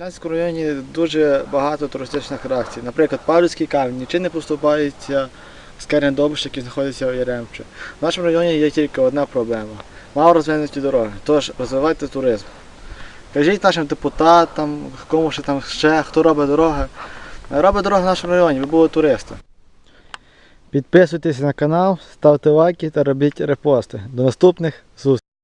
Жнянському районі дуже багато туристичних реакцій. Наприклад, Павлівський камінь нічим не поступається з Керен Добиш, який знаходиться у Яремче. В нашому районі є тільки одна проблема. Мало розвинуті дороги. Тож розвивайте туризм. Кажіть нашим депутатам, кому ще там ще, хто робить дороги. Робить дороги в нашому районі, ви були туристи. Підписуйтесь на канал, ставте лайки та робіть репости. До наступних зустрічей.